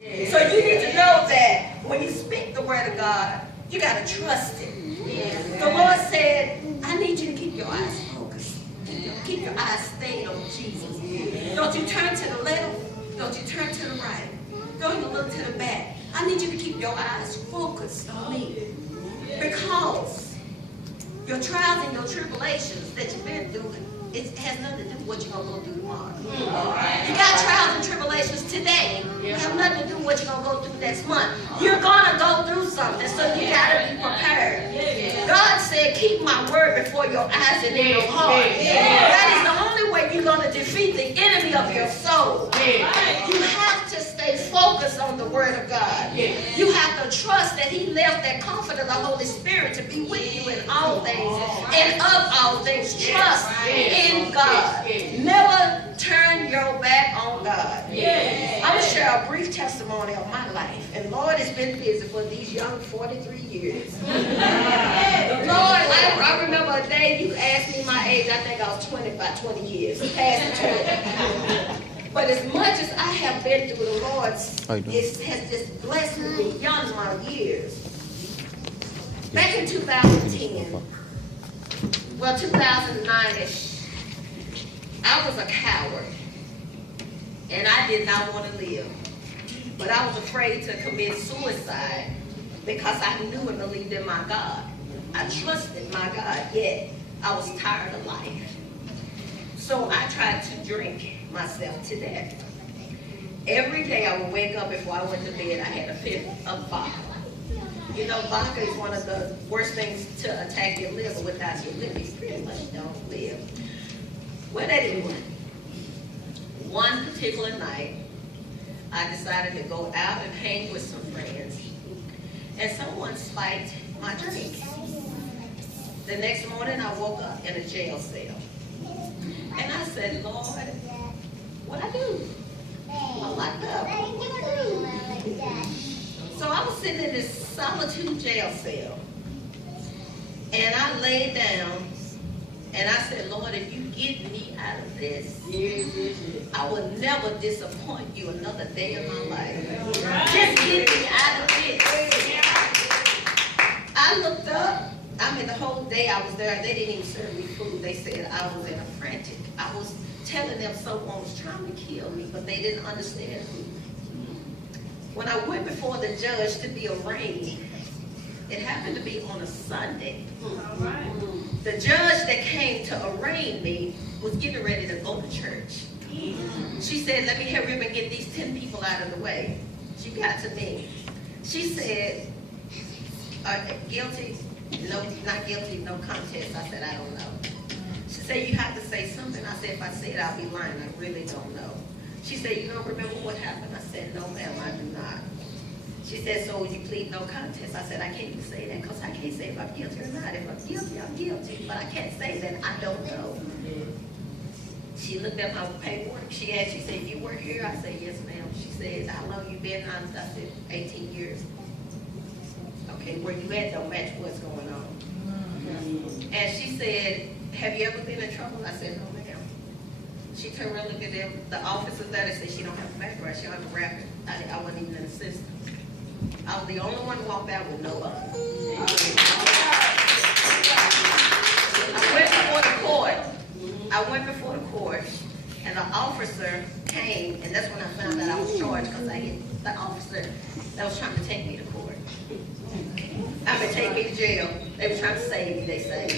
So you need to know that when you speak the word of God, you got to trust it. The Lord said, I need you to keep your eyes focused. Keep your eyes stayed on Jesus. Don't you turn to the left. Don't you turn to the right. Don't even look to the back. I need you to keep your eyes focused on me. Because your trials and your tribulations that you've been through, it has nothing to do with what you're going to go through tomorrow. You got trials and tribulations today. It have nothing to do with what you're going to go through next month. You're going to go through something, so you got to be prepared. God said, keep my word before your eyes and in your heart. That is the only way you're going to defeat the enemy of your soul. You have to stay focused on the word of God. You have to trust that he left that comfort of the Holy Spirit to be with you in all things. And of all things, trust in God. Never turn your back on God. I'm going to share a brief testimony of my life. And Lord has been busy for these young 43 years. Lord, I remember a day you asked me my age. I think I was 20, about 20 years. Past 20. But as much as I have been through, the Lord has just blessed me beyond my years. Back in 2010, well, 2009-ish, I was a coward. And I did not want to live. But I was afraid to commit suicide because I knew and believed in my God. I trusted my God, yet I was tired of life. So I tried to drink myself to death. Every day I would wake up before I went to bed, I had a fifth of vodka. You know, vodka is one of the worst things to attack your liver. Without your liver, you pretty much don't live. Well, anyway, one particular night, I decided to go out and hang with some friends, and someone spiked my drink. The next morning, I woke up in a jail cell, and I said, Lord, what I do? I'm locked up. What I do? So I was sitting in this solitude jail cell, and I laid down, and I said, Lord, if you get me out of this, I will never disappoint you another day of my life. Just get me out of this. I looked up. I mean, the whole day I was there, they didn't even serve me food. They said I was in a frantic. I was telling them someone was trying to kill me, but they didn't understand me. When I went before the judge to be arraigned, it happened to be on a Sunday. The judge that came to arraign me was getting ready to go to church. She said, let me hurry up and get these 10 people out of the way. She got to me. She said, guilty? No, not guilty, no contest. I said, I don't know. She said, you have to say something. I said, if I say it, I'll be lying. I really don't know. She said, you don't remember what happened? I said, no, ma'am, I do not. She said, so would you plead no contest? I said, I can't even say that because I can't say if I'm guilty or not. If I'm guilty, I'm guilty. But I can't say that I don't know. She looked at my paperwork. She asked, she said, you work here? I said, yes, ma'am. She said, how long you been on? I said, 18 years. Okay, where you at don't match what's going on. And she said, have you ever been in trouble? I said, no, ma'am. She turned around and looked at them, the officers there, they said she don't have a background, she don't have a record. I wasn't even an assistant. I was the only one who walked out with no other. I went before the court, and the officer came, and that's when I found out I was charged because I hit the officer that was trying to take me to court. I mean, take me to jail. They were trying to save me, they say.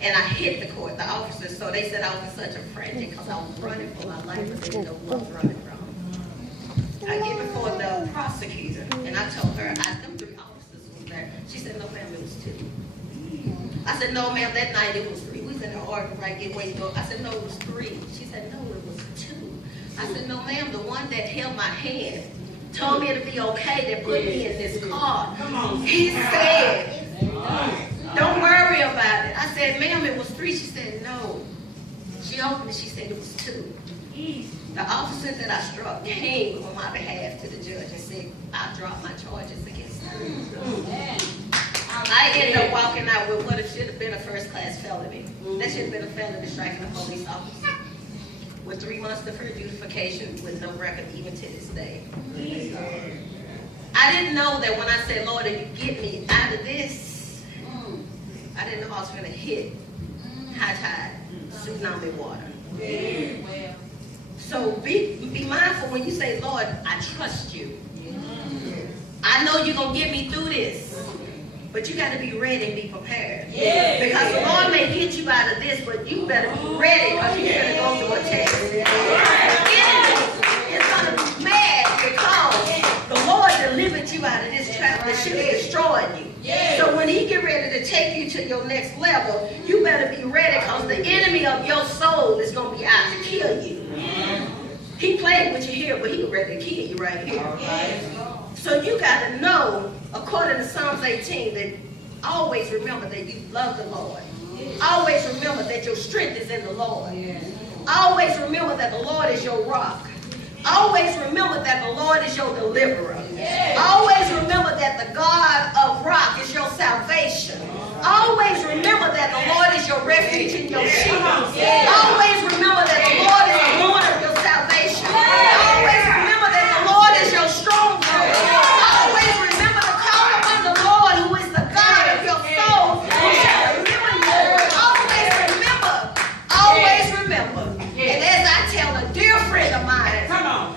And I hit the court, the officers, so they said I was in such a frenzy because I was running for my life, but they didn't know who I was running from. I get before the prosecutor, and I told her, them 3 officers was there. She said, no, ma'am, it was 2. I said, no, ma'am, that night it was 3. We was in the argument right there where you go. I said, no, it was 3. She said, no, it was 2. I said, no, ma'am, the one that held my hand told me it'd be okay to put me in this car. He said, don't worry about it. I said, ma'am, it was 3. She said, no. She opened it. She said it was 2. The officer that I struck came on my behalf to the judge and said, I dropped my charges against her. I ended up walking out with what should have been a first-class felony. That should have been a felony striking a police officer. With 3 months deferred beautification with no record even to this day. I didn't know that when I said, Lord, if you get me out of this, I didn't know I was going to hit high tide, tsunami water. So be mindful when you say, Lord, I trust you. I know you're going to get me through this. But you got to be ready and be prepared. Because the Lord may get you out of this, but you better be ready because you're going to go through a test. The enemy is going to be mad because the Lord delivered you out of this trap that should have destroyed you. So when he get ready to take you to your next level, you better be ready because the enemy of your soul is going to be out to kill you. He played with you here, but he was ready to kill you right here. So you got to know, according to Psalms 18, that always remember that you love the Lord. Always remember that your strength is in the Lord. Always remember that the Lord is your rock. Always remember that the Lord is your deliverer. Always remember that the God of rock is your salvation. Always remember that the Lord is your refuge and your shield. Always remember that the Lord is the Lord of your salvation. Always remember that the Lord is your stronghold. Always remember to call upon the Lord who is the God of your soul, who shall deliver you. Always remember. And as I tell a dear friend of mine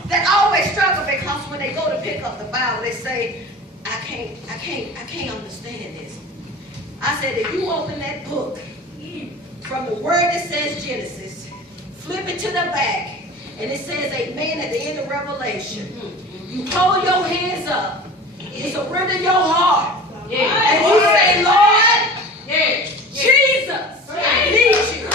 that always struggle because when they go to pick up the Bible, they say, I can't understand this. I said, if you open that book from the word that says Genesis, flip it to the back, and it says amen at the end of Revelation. You hold your hands up, you surrender your heart, and you say, Lord, Jesus, I need you.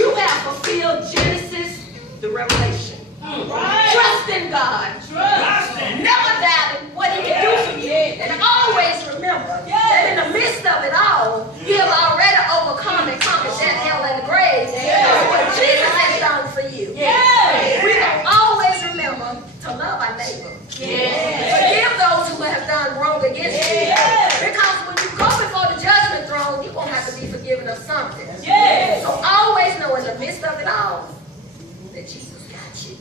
You have fulfilled Genesis, the Revelation. Trust in God. Never doubt what he can do for you. And always remember that in the midst of it all, you have already overcome and conquered death, hell, and the grave. That's what Jesus has done for you. We can always remember to love our neighbor. Forgive those who have done wrong against you. Because when you go before the judgment throne, you're going to have to be forgiven of something. So always know in the midst of it all that Jesus got you.